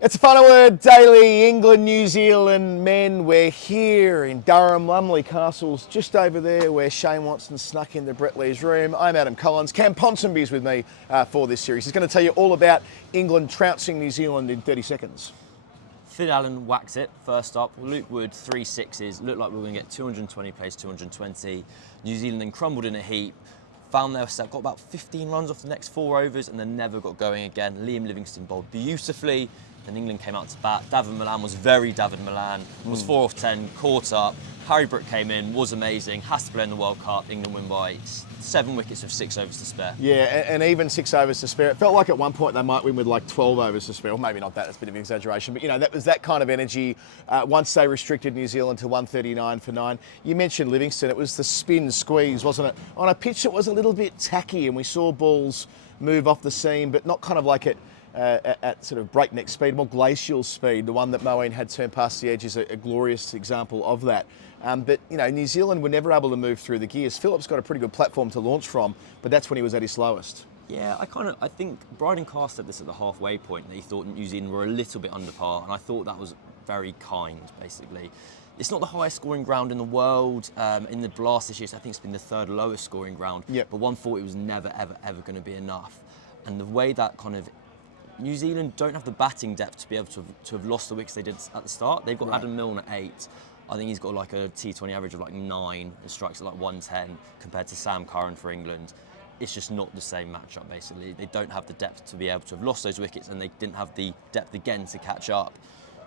It's a Final Word Daily, England, New Zealand men. We're here in Durham. Lumley Castle's just over there where Shane Watson snuck into Brett Lee's room. I'm Adam Collins. Cam Ponsonby's with me for this series. He's going to tell you all about England trouncing New Zealand in 30 seconds. Finn Allen whacks it first up. Luke Wood, 3 sixes. Looked like we were going to get 220 plays, 220. New Zealand then crumbled in a heap. Found their set, got about 15 runs off the next 4 overs and then never got going again. Liam Livingstone bowled beautifully. Then England came out to bat. David Malan was very David Malan. Was 4 off 10, caught up. Harry Brook came in, was amazing. Has to play in the World Cup. England win by 7 wickets with 6 overs to spare. Yeah, and even 6 overs to spare. It felt like at one point they might win with like 12 overs to spare. Or maybe not that, that's a bit of an exaggeration. But, you know, that was that kind of energy once they restricted New Zealand to 139 for 9. You mentioned Livingstone. It was the spin squeeze, wasn't it? On a pitch that was a little bit tacky and we saw balls move off the seam, but not kind of like it at sort of breakneck speed, more glacial speed. The one that Moeen had turned past the edge is a glorious example of that. But, you know, New Zealand were never able to move through the gears. Phillips got a pretty good platform to launch from, but that's when he was at his slowest. Yeah, I think Brydon Carse said this at the halfway point, that he thought New Zealand were a little bit under par, and I thought that was very kind, basically. It's not the highest scoring ground in the world. In the last this year, I think it's been the 3rd lowest scoring ground. Yep. But 140 was never, ever going to be enough. And the way that kind of New Zealand don't have the batting depth to be able to have lost the wickets they did at the start. They've got Adam Milne at 8. I think he's got like a T20 average of like 9 and strikes at like 110 compared to Sam Curran for England. It's just not the same matchup, basically. They don't have the depth to be able to have lost those wickets, and they didn't have the depth again to catch up.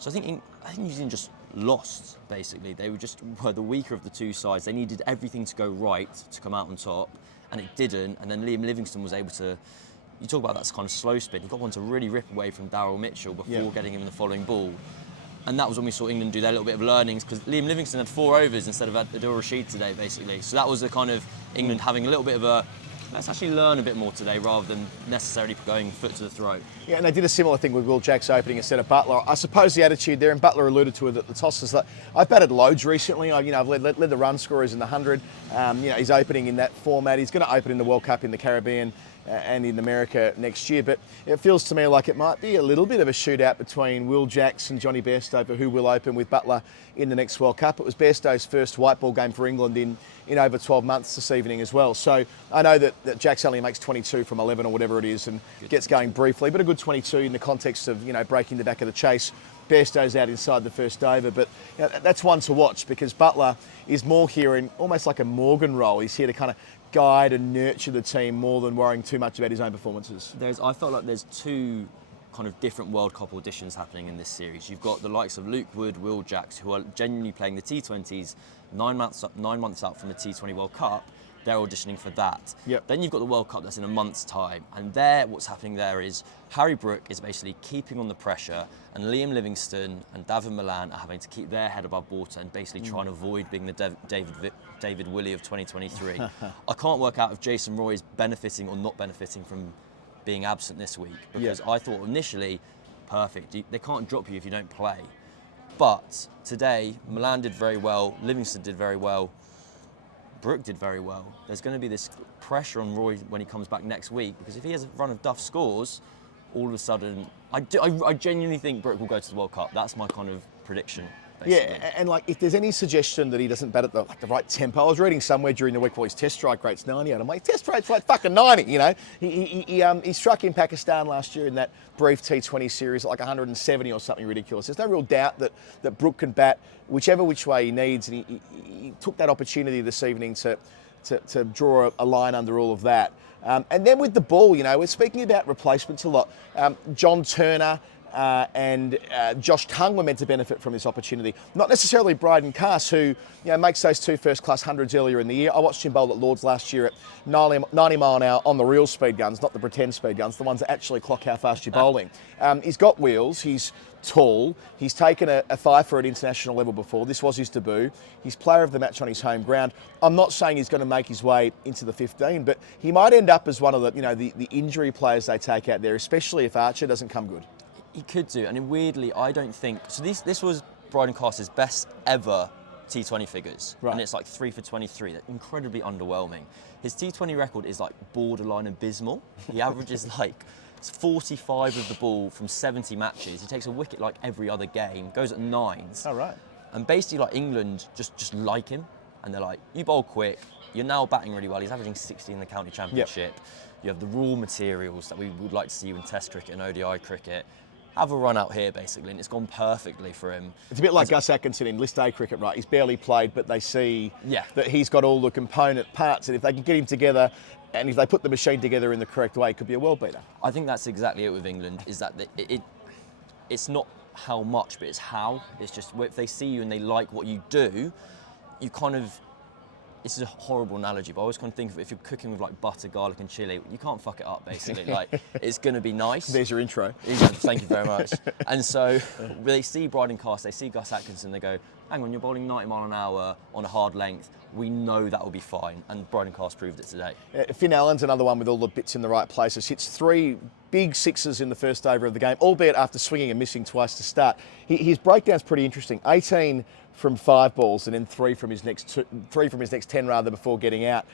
So I think New Zealand just lost, basically. They were the weaker of the two sides. They needed everything to go right to come out on top, and it didn't. And then Liam Livingstone was able to, you talk about that kind of slow spin, he got one to really rip away from Daryl Mitchell before getting him the following ball. And that was when we saw England do their little bit of learnings, because Liam Livingstone had 4 overs instead of Adil Rashid today, basically. So that was the kind of England having a little bit of a, let's actually learn a bit more today rather than necessarily going foot to the throat. Yeah, and they did a similar thing with Will Jacks opening instead of Buttler. I suppose the attitude there, and Buttler alluded to it at the toss, is that I've batted loads recently. I've led the run scorers in the 100. He's opening in that format. He's going to open in the World Cup in the Caribbean and in America next year. But it feels to me like it might be a little bit of a shootout between Will Jacks and Johnny Bairstow for who will open with Buttler in the next World Cup. It was Bairstow's first white ball game for England in over 12 months this evening as well. So I know that Jacks only makes 22 from 11 or whatever it is and gets going briefly, but a good 22 in the context of, breaking the back of the chase. Bairstow's out inside the first over, but that's one to watch because Buttler is more here in almost like a Morgan role. He's here to kind of guide and nurture the team more than worrying too much about his own performances. I felt like there's 2 kind of different World Cup auditions happening in this series. You've got the likes of Luke Wood, Will Jacks, who are genuinely playing the T20s 9 months out from the T20 World Cup. They're auditioning for that. Yep. Then you've got the World Cup that's in a month's time, and there, what's happening there is Harry Brook is basically keeping on the pressure, and Liam Livingstone and David Malan are having to keep their head above water and basically try and avoid being the David Willey of 2023. I can't work out if Jason Roy is benefiting or not benefiting from being absent this week, because I thought initially, perfect, they can't drop you if you don't play. But today, Malan did very well, Livingstone did very well, Brook did very well. There's going to be this pressure on Roy when he comes back next week, because if he has a run of duff scores, all of a sudden, I genuinely think Brook will go to the World Cup. That's my kind of prediction. Basically. Yeah, and like if there's any suggestion that he doesn't bat at the right tempo, I was reading somewhere during the week, his test strike rate's 90, and I'm like, test rate's like fucking 90, He struck in Pakistan last year in that brief T20 series at like 170 or something ridiculous. There's no real doubt that Brook can bat whichever which way he needs, and he took that opportunity this evening to draw a line under all of that. And then with the ball, we're speaking about replacements a lot. John Turner and Josh Tongue were meant to benefit from this opportunity. Not necessarily Brydon Carse, who makes those 2 first-class hundreds earlier in the year. I watched him bowl at Lords last year at 90 mile an hour on the real speed guns, not the pretend speed guns, the ones that actually clock how fast you're bowling. He's got wheels, he's tall, he's taken a 5 for at international level before. This was his debut. He's player of the match on his home ground. I'm not saying he's going to make his way into the 15, but he might end up as one of the injury players they take out there, especially if Archer doesn't come good. He could do, and weirdly, I don't think so. This was Brydon Carse's best ever T20 figures, and it's like 3 for 23. That's incredibly underwhelming. His T20 record is like borderline abysmal. He averages like It's 45 of the ball from 70 matches. He takes a wicket like every other game, goes at 9s. Oh, right. And basically, like, England just like him. And they're like, you bowl quick, you're now batting really well. He's averaging 60 in the county championship. You have the raw materials that we would like to see you in Test cricket and ODI cricket. Have a run out here, basically, and it's gone perfectly for him. It's a bit like Gus Atkinson in List A cricket, right? He's barely played, but they see Yeah. that he's got all the component parts, and if they can get him together, and if they put the machine together in the correct way, it could be a world beater. I think that's exactly it with England, is that it's not how much, but it's how. It's just if they see you and they like what you do, you kind of, this is a horrible analogy, but I always kind of think of it, if you're cooking with like butter, garlic and chili, you can't fuck it up, basically. Like, it's going to be nice. There's your intro. Thank you very much. And so they see Brydon Carse, they see Gus Atkinson, they go, hang on, you're bowling 90 mile an hour on a hard length. We know that will be fine. And Brydon Carse proved it today. Finn Allen's another one with all the bits in the right places. Hits 3 big sixes in the first over of the game, albeit after swinging and missing twice to start. His breakdown's pretty interesting. 18 from 5 balls and then 3 from his next 10 rather before getting out.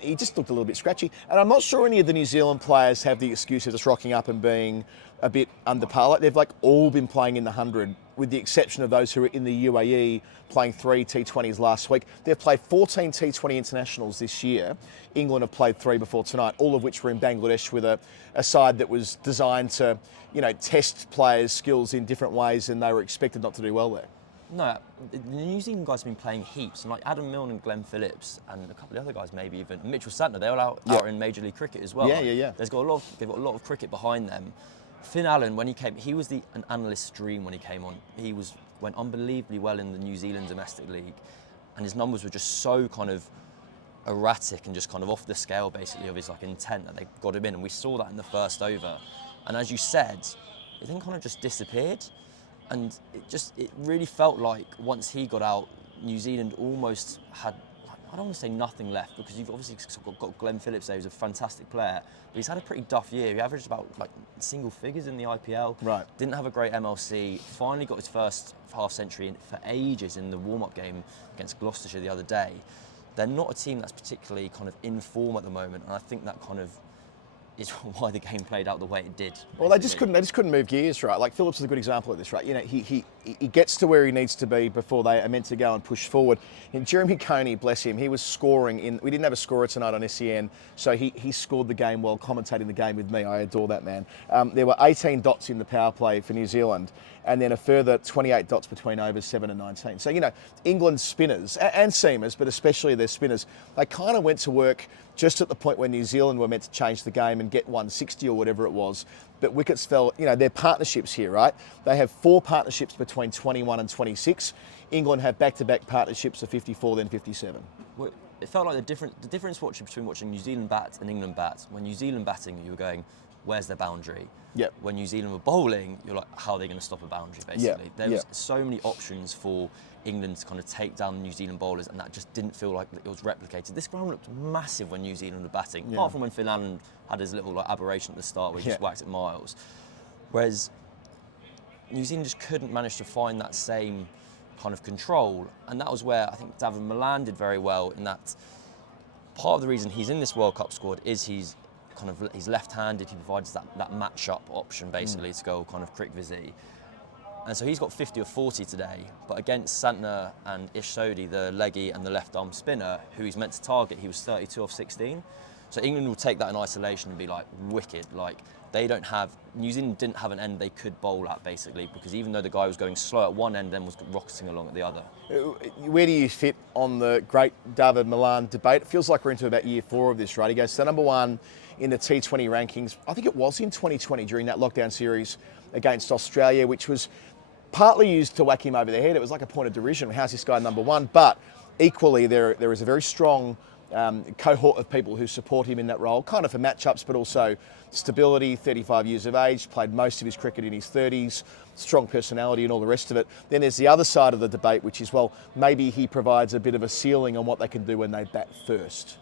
He just looked a little bit scratchy. And I'm not sure any of the New Zealand players have the excuse of just rocking up and being a bit under par. Like, they've like all been playing in the 100, with the exception of those who are in the UAE playing 3 T20s last week. They've played 14 T20 internationals this year. England have played 3 before tonight, all of which were in Bangladesh with a side that was designed to, test players' skills in different ways, and they were expected not to do well there. No, the New Zealand guys have been playing heaps, and like Adam Milne and Glenn Phillips and a couple of other guys, maybe even Mitchell Santner, they're all out in Major League Cricket as well. Yeah. They've got a lot of cricket behind them. Finn Allen, when he came, he was an analyst's dream when he came on. He went unbelievably well in the New Zealand domestic league, and his numbers were just so kind of erratic and just kind of off the scale, basically, of his like intent that they got him in, and we saw that in the first over. And as you said, it then kind of just disappeared. And it really felt like once he got out, New Zealand almost had, I don't want to say nothing left, because you've obviously got Glenn Phillips there, who's a fantastic player, but he's had a pretty duff year. He averaged about like single figures in the IPL. Right. Didn't have a great MLC. Finally got his first half century for ages in the warm-up game against Gloucestershire the other day. They're not a team that's particularly kind of in form at the moment, and I think that kind of is why the game played out the way it did. Well, they just couldn't move gears, right? Like, Phillips is a good example of this, right? He gets to where he needs to be before they are meant to go and push forward. And Jeremy Coney, bless him, he was scoring we didn't have a scorer tonight on SEN, so he scored the game while commentating the game with me. I adore that man. There were 18 dots in the power play for New Zealand, and then a further 28 dots between overs 7 and 19. So, England's spinners and seamers, but especially their spinners, they kind of went to work just at the point where New Zealand were meant to change the game and get 160 or whatever it was. But wickets fell, they're partnerships here, right? They have 4 partnerships between 21 and 26. England have back-to-back partnerships of 54, then 57. Well, it felt like the difference between watching New Zealand bat and England bat. When New Zealand batting, you were going, where's their boundary? Yep. When New Zealand were bowling, you're like, how are they going to stop a boundary, basically? There was so many options for England to kind of take down the New Zealand bowlers, and that just didn't feel like it was replicated. This ground looked massive when New Zealand were batting, apart from when Finn Allen had his little aberration at the start where he just whacked it miles. Whereas New Zealand just couldn't manage to find that same kind of control, and that was where I think David Malan did very well, in that part of the reason he's in this World Cup squad is he's left-handed. He provides that match-up option, basically, to go kind of crick visi. And so he's got 50 or 40 today, but against Santner and Ish Sodhi, the leggy and the left-arm spinner, who he's meant to target, he was 32 off 16. So England will take that in isolation and be like, wicked. Like, New Zealand didn't have an end they could bowl at, basically, because even though the guy was going slow at one end, then was rocketing along at the other. Where do you fit on the great David Malan debate? It feels like we're into about year 4 of this, right? He goes to number 1 in the T20 rankings. I think it was in 2020 during that lockdown series against Australia, which was partly used to whack him over the head. It was like a point of derision. How's this guy number 1? But equally, there is a very strong cohort of people who support him in that role, kind of for matchups, but also stability. 35 years of age, played most of his cricket in his 30s, strong personality and all the rest of it. Then there's the other side of the debate, which is, well, maybe he provides a bit of a ceiling on what they can do when they bat first.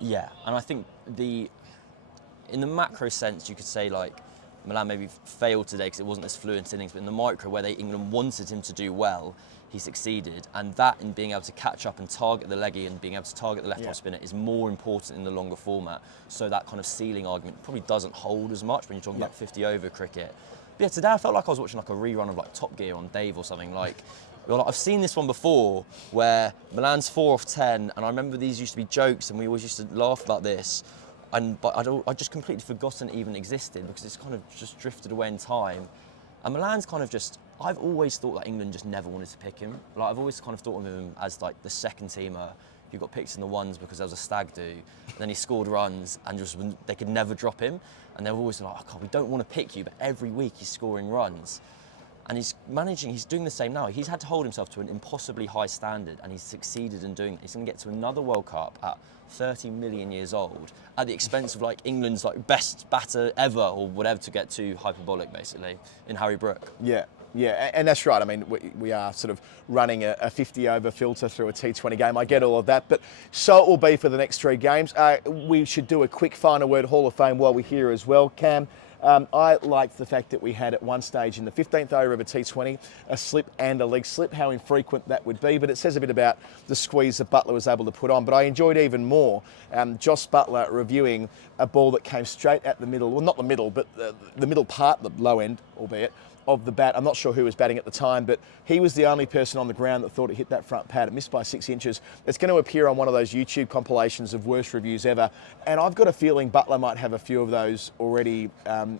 Yeah, and I think in the macro sense, you could say, like, Malan maybe failed today because it wasn't as fluent innings, but in the micro where England wanted him to do well, he succeeded. And that in being able to catch up and target the leggy and being able to target the left-off spinner is more important in the longer format. So that kind of ceiling argument probably doesn't hold as much when you're talking about 50-over cricket. But yeah, today I felt like I was watching like a rerun of like Top Gear on Dave or something. Like, I've seen this one before where Malan's 4 off 10, and I remember these used to be jokes and we always used to laugh about this. But I'd just completely forgotten it even existed because it's kind of just drifted away in time. And Malan's kind of just, I've always thought that England just never wanted to pick him. Like, I've always kind of thought of him as like the second teamer who got picked in the ones because there was a stag do. And then he scored runs and just they could never drop him. And they were always like, oh God, we don't want to pick you, but every week he's scoring runs. And he's doing the same now. He's had to hold himself to an impossibly high standard and he's succeeded in doing it. He's going to get to another World Cup at 30 million years old at the expense of like England's like best batter ever or whatever, to get too hyperbolic basically, in Harry Brook. Yeah, and that's right. I mean, we are sort of running a 50-over filter through a T20 game. I get all of that, but so it will be for the next 3 games. We should do a quick final word Hall of Fame while we're here as well, Cam. I liked the fact that we had at one stage in the 15th over of a T20 a slip and a leg slip, how infrequent that would be, but it says a bit about the squeeze that Buttler was able to put on. But I enjoyed even more Jos Buttler reviewing a ball that came straight at the middle, well not the middle, but the middle part, the low end, albeit, of the bat. I'm not sure who was batting at the time, but he was the only person on the ground that thought it hit that front pad. It missed by 6 inches. It's going to appear on one of those YouTube compilations of worst reviews ever. And I've got a feeling Buttler might have a few of those already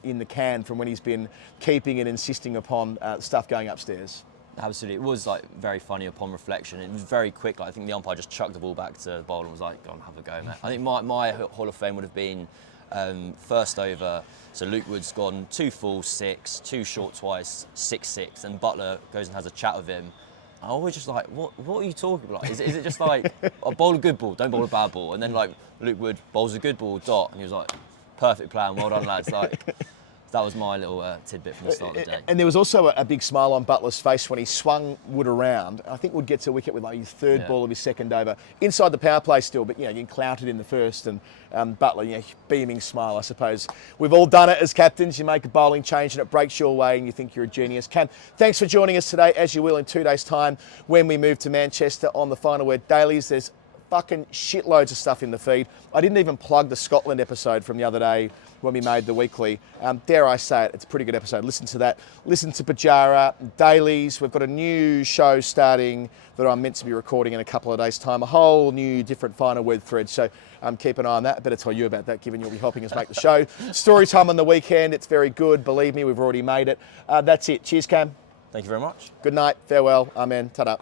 in the can from when he's been keeping and insisting upon stuff going upstairs. Absolutely, it was like very funny upon reflection. It was very quick. Like, I think the umpire just chucked the ball back to the bowler and was like, "Go on, have a go, mate." I think my Hall of Fame would have been first over. So Luke Wood's gone 2 full, 6, 2 short twice, 6-6, and Buttler goes and has a chat with him. I always just like, what are you talking about? Is it just like, bowl a good ball, don't bowl a bad ball? And then like Luke Wood bowls a good ball, dot, and he was like, perfect plan, well done lads. Like, that was my little tidbit from the start of the day. And there was also a big smile on Butler's face when he swung Wood around. I think Wood gets a wicket with like his 3rd ball of his 2nd over. Inside the power play still, but getting clouted in the 1st, and Buttler, beaming smile, I suppose. We've all done it as captains. You make a bowling change and it breaks your way and you think you're a genius. Cam, thanks for joining us today, as you will in 2 days' time when we move to Manchester on the Final Word Dailies. There's fucking shitloads of stuff in the feed. I didn't even plug the Scotland episode from the other day when we made the weekly. Dare I say it, it's a pretty good episode. Listen to that. Listen to Pajara, Dailies. We've got a new show starting that I'm meant to be recording in a couple of days' time. A whole new different Final Word thread. So keep an eye on that. I better tell you about that, given you'll be helping us make the show. Story time on the weekend. It's very good. Believe me, we've already made it. That's it. Cheers, Cam. Thank you very much. Good night. Farewell. Amen. Ta-da.